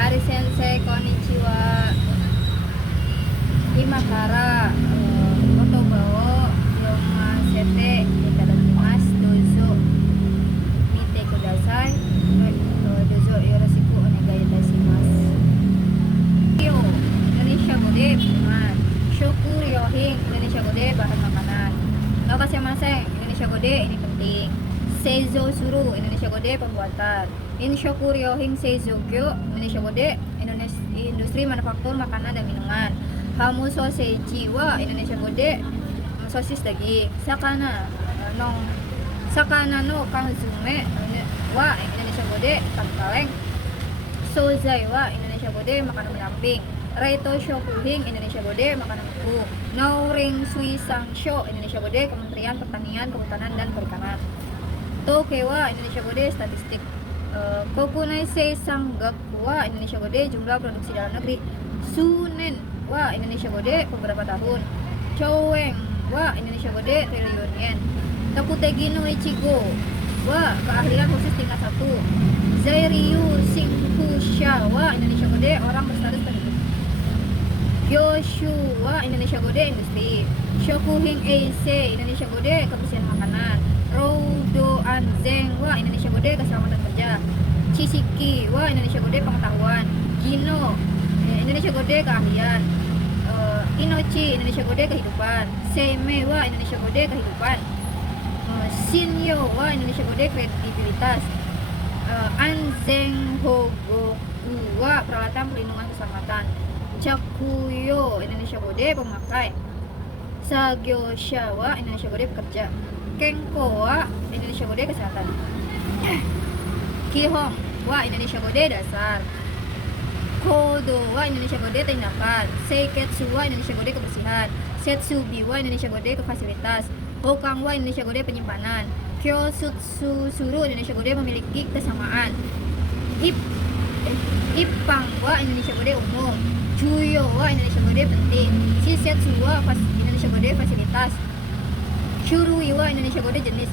Hari sensei konnichiwa. Imakara koto bao yomasete itadakimasu dozo mite kudasai. Dozo yoroshiku onegai itashimasu. Yo Indonesia Gode minuman. Shoku ryohin Indonesia Gode bahan makanan. Nokasemasen Indonesia Gode ini penting. Seizo suru Indonesia Gode pembuatan. Inshoku ryohin seizokyo Indonesia Gode industri manufaktur makanan dan minuman. Hamu soseji wa Indonesia Gode sosis daging. Sakana no kanzume wa Indonesia Gode ikan kaleng. Sozai wa Indonesia Gode makanan pendamping. Reito shokuhin Indonesia Gode makanan beku. Nauring sui sangsho Indonesia Gode Kementerian Pertanian, Kehutanan dan Perikanan. Tokewa Indonesia Gode statistik. Kokunai sanggak wa Indonesia Gode jumlah produksi dalam negeri. Sunen wa Indonesia Gode beberapa tahun. Choweng wa Indonesia Gode triliun yen. Takutegi no Ichigo wa keahlian khusus tingkat 1. Zairyu Singkusha wa Indonesia Gode orang berstatus pendidik. Gyoshu wa Indonesia Gode industri. Shokuhin Eise Indonesia Gode kebersihan makanan. Roudo Anzeng wa Indonesia Gode keselamatan kerja. Chisiki wa Indonesia Gode pengetahuan. Gino Indonesia Gode keahlian. Inochi Indonesia Gode kehidupan. Seime wa Indonesia Gode kehidupan. Shinyo wa Indonesia Gode kredibilitas. Anzeng Hogo wa peralatan perlindungan keselamatan. Chakuyo Indonesia Gode pemakai. Sagyosha wa Indonesia Gode pekerja. Kenko wa Indonesia Gode kesehatan. Kihong wa Indonesia Gode dasar. Kodo wa Indonesia Gode tindakan. Seiketsu wa Indonesia Gode kebersihan. Setsubi wa Indonesia Gode ke fasilitas. Hokang wa Indonesia Gode penyimpanan. Kyosutsu suru Indonesia Gode memiliki kesamaan. Ipang wa Indonesia Gode umum. Juyo wa Indonesia Gode penting. Shisetsu wa Indonesia Gode fasilitas. Shurui wa Indonesia Gode jenis.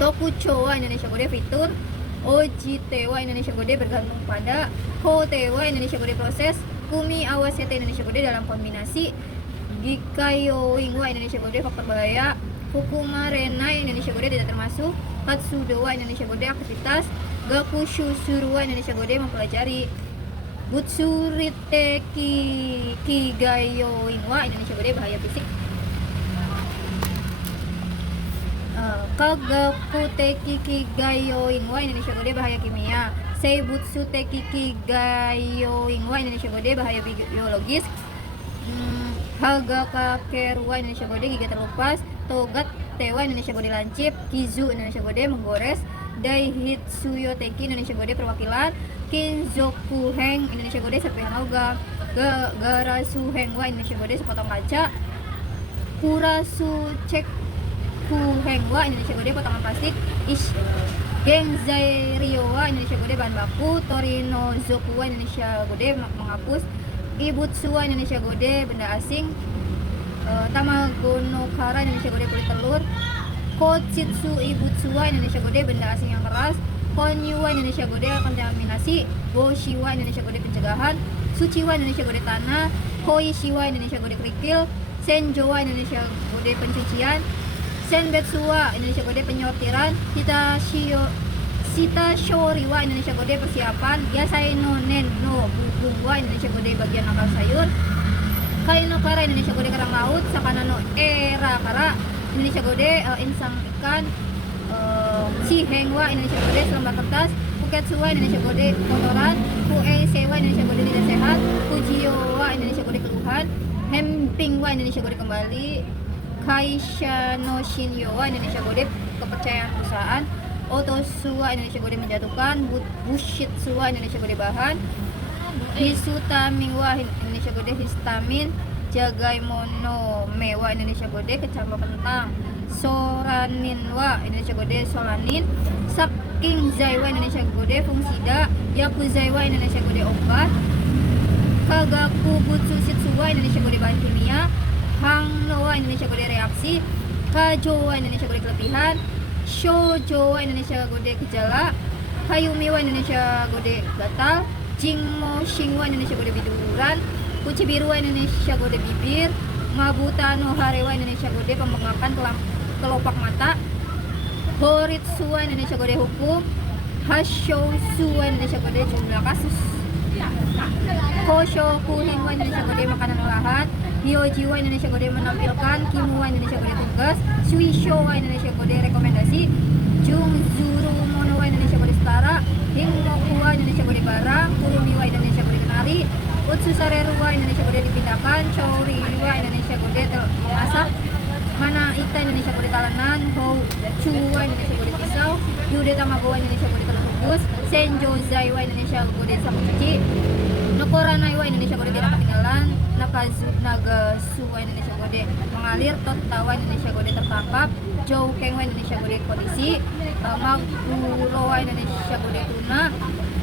Tokucho wa Indonesia Gode fitur. Ojite wa Indonesia Gode bergantung pada. Kote wa Indonesia Gode proses. Kumi awasete Indonesia Gode dalam kombinasi. Gikayoing wa Indonesia Gode faktor bahaya. Hukuma renai Indonesia Gode tidak termasuk. Katsudo wa Indonesia Gode aktivitas. Gakushusuru wa Indonesia Gode mempelajari. Butsurite kigayoing wa Indonesia Gode bahaya fisik. Kagakuteki kigayoing wa Indonesia Gode bahaya kimia. Seibutsu teki kigayoing wa Indonesia Gode bahaya biologis. Hagakakeru wa Indonesia Gode gigi terlepas. Togat tewa Indonesia Gode lancip. Kizu Indonesia Gode menggores. Daihitsuyo teki Indonesia Gode perwakilan. Kinzoku heng Indonesia Gode serpihan logam. Garasu heng wa Indonesia Gode sepotong kaca. Kurasu cek Heng wa Indonesia Gode potongan plastik. Genzai Ryo wa Indonesia Gode bahan baku. Torino Zoku wa Indonesia Gode menghapus. Ibutsu wa Indonesia Gode benda asing. Tamago no Kara Indonesia Gode kulit telur. Kochitsu Ibutsu wa Indonesia Gode benda asing yang keras. Konyu wa Indonesia Gode kontaminasi. Boshi wa Indonesia Gode pencegahan. Suci wa Indonesia Gode tanah. Koishi wa Indonesia Gode kerikil. Senjo wa Indonesia Gode pencucian. Senbetsu wa Indonesia Gode penyortiran. Sita Shori wa Indonesia Gode persiapan. Yasai no nen no bubung wa Indonesia Gode bagian nakal sayur. Kaino Kara Indonesia Gode kerang laut. Sakana no era kara Indonesia Gode insang ikan. Shiheng wa Indonesia Gode selembar kertas. Puketsu wa Indonesia Gode kotoran. Kueise wa Indonesia Gode tidak sehat. Fujiyo wa Indonesia Gode keluhan. Hemping wa Indonesia Gode kembali. Kaisha no Shinyo wa Indonesia Gode kepercayaan perusahaan. Otosu wa Indonesia Gode menjatuhkan. Bushitsu wa Indonesia Gode bahan. Hisutamin wa Indonesia Gode histamin. Jagaimono me wa Indonesia Gode kecampur kentang. Soranin wa Indonesia Gode solanin. Saking zai wa Indonesia Gode fungsida. Yakuzai wa Indonesia Gode obat. Kagaku butsushitsu wa Indonesia Gode bahan kimia. Hangno wa Indonesia Gode reaksi. Kajo wa Indonesia Gode kelebihan. Shoujo wa Indonesia Gode gejala. Hayumi wa Indonesia Gode gatal. Jingmo Shingwa Indonesia Gode biduran, Kucibiru Indonesia Gode bibir, Mabutano Harewa Indonesia Gode pembengkakan kelopak mata, Horitsuwa Indonesia Gode hukum, Hashousuwa Indonesia Gode jumlah kasus, Koshokuhinwa Indonesia Gode makanan olahan, Hyojiwa Indonesia Gode menampilkan, Kimuwa Indonesia Gode tugas, Suishowa Indonesia Gode rekomendasi, Jungzuru Monowa Indonesia Gode setara, Hinggokuwa Indonesia Gode barang, Kurumiwa Indonesia Gode kenari, Utsusareruwa Indonesia Gode dipindahkan, Chouriwa Indonesia Gode memasak, Manaita Indonesia Gode talenan, Houchuwa Indonesia Gode pisau, Yude Tamagowa Indonesia Gode telur rebus, Senjo Zaiwa Indonesia Gode sapu cuci, Nokoranaiwa Indonesia Gode tidak ketinggalan, Nagasuwa Indonesia Gode mengalir, Totawa Indonesia Gode tertangkap, Joukengwa Indonesia Gode kondisi, Magurowa Indonesia Gode tuna,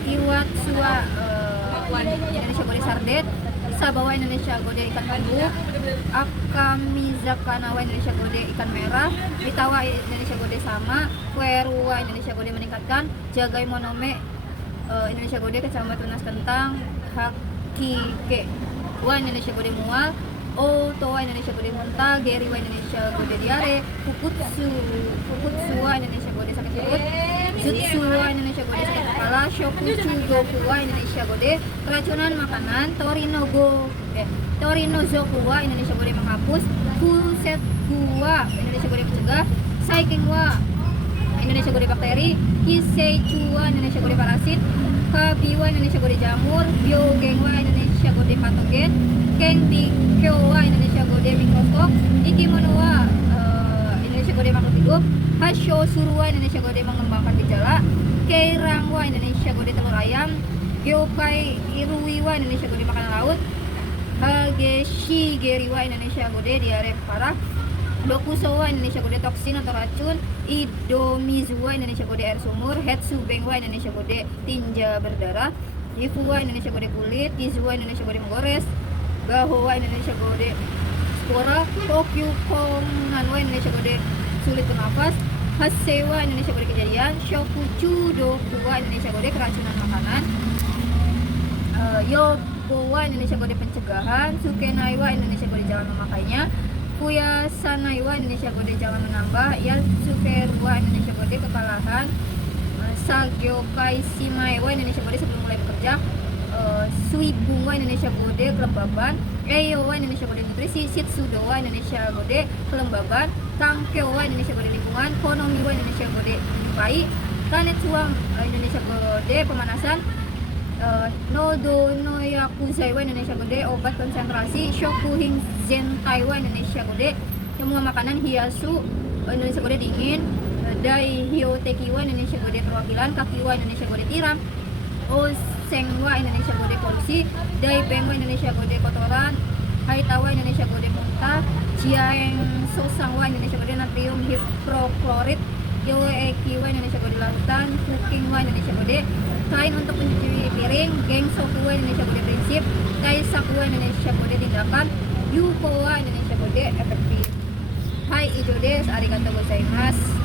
Iwatsuwa Indonesia Gode sardet, Sabawa Indonesia Gode ikan bambu, Akamizakanawa Indonesia Gode ikan merah, Bitawa Indonesia Gode sama, Kueruwa Indonesia Gode meningkatkan, Jagai Monome Indonesia Gode kecamatan tunas kentang, Hakike Wa Indonesia Gode mual, Otowa Indonesia Gode muntah, Geriwa Indonesia Gode diare, Fukutsuwa Indonesia Gode sakit perut, Jutsuwa Indonesia Gode sakit kepala, Shokuchu Gokuwa Indonesia Gode keracunan makanan, Torino Zokuwa Indonesia Gode menghapus, Kusetsuwa Indonesia Gode mencegah, Saikingwa Indonesia Gode bakteri, Hiseichuwa Indonesia Gode parasit, Kabiwa Indonesia Gode jamur, Biogengwa Indonesia Gode patogen, Kengbikyowa Indonesia Gode mikroskop, Ikimonowa Indonesia Gode makhluk hidup, Hashosuruwa Indonesia Gode mengembangkan gejala, Keirangwa Indonesia Gode telur ayam, Gyokai Iruiwa Indonesia Gode makanan laut, Hageshi Geriwa Indonesia Gode diare parah, Dokusowa Indonesia Gode toksin atau racun, Idomizuwa Indonesia Gode air sumur, Hetsubengwa Indonesia Gode tinja berdarah, Yifuwa Indonesia Gode kulit, Izuwa Indonesia Gode menggores, Gahowa Indonesia Gode spora, Kokyukonganwa Indonesia Gode sulit bernafas, Hasewa Indonesia Gode kejadian, Shokuchu Dokuwa Indonesia Gode keracunan makanan, Yobowa Indonesia Gode pencegahan, Sukenaiwa Indonesia Gode jangan memakainya, Kuyasanaiwa Indonesia Gode jangan menambah, Yatsukeruwa Indonesia Gode kekalahan, Sagyokai Shimaiwa Indonesia Gode sebelum mulai bekerja, Suibungwa Indonesia Gode kelembaban, Eyowa Indonesia Gode nutrisi, Shitsudowa Indonesia Gode kelembaban, Kangkyowa Indonesia Gode lingkungan, Konomiwa Indonesia Gode pai, Kanetsuwa Indonesia Gode pemanasan, Nodonoyakuzaiwa Indonesia Gode obat konsentrasi, Shokuhin Zentaiwa Indonesia Gode semua makanan, Hiyasu Indonesia Gode dingin, Daihyotekiwa Indonesia Gode perwakilan, Kakiwa Indonesia Gode tiram, Osengwa Indonesia Gode polusi, Daibengwa Indonesia Gode kotoran, Haitawa Indonesia Gode muntah, Jiaeng Sosangwa Indonesia Gode natrium hipoklorit, Yoekiwa Indonesia Gode larutan, Kukingwa Indonesia Gode kain untuk mencuci piring, Gengsokuwa Indonesia Gode prinsip, Kaisakuwa Indonesia Gode tindakan, Yukowa Indonesia Gode efektif. Hai ijo desu, arigatou gozaimasu.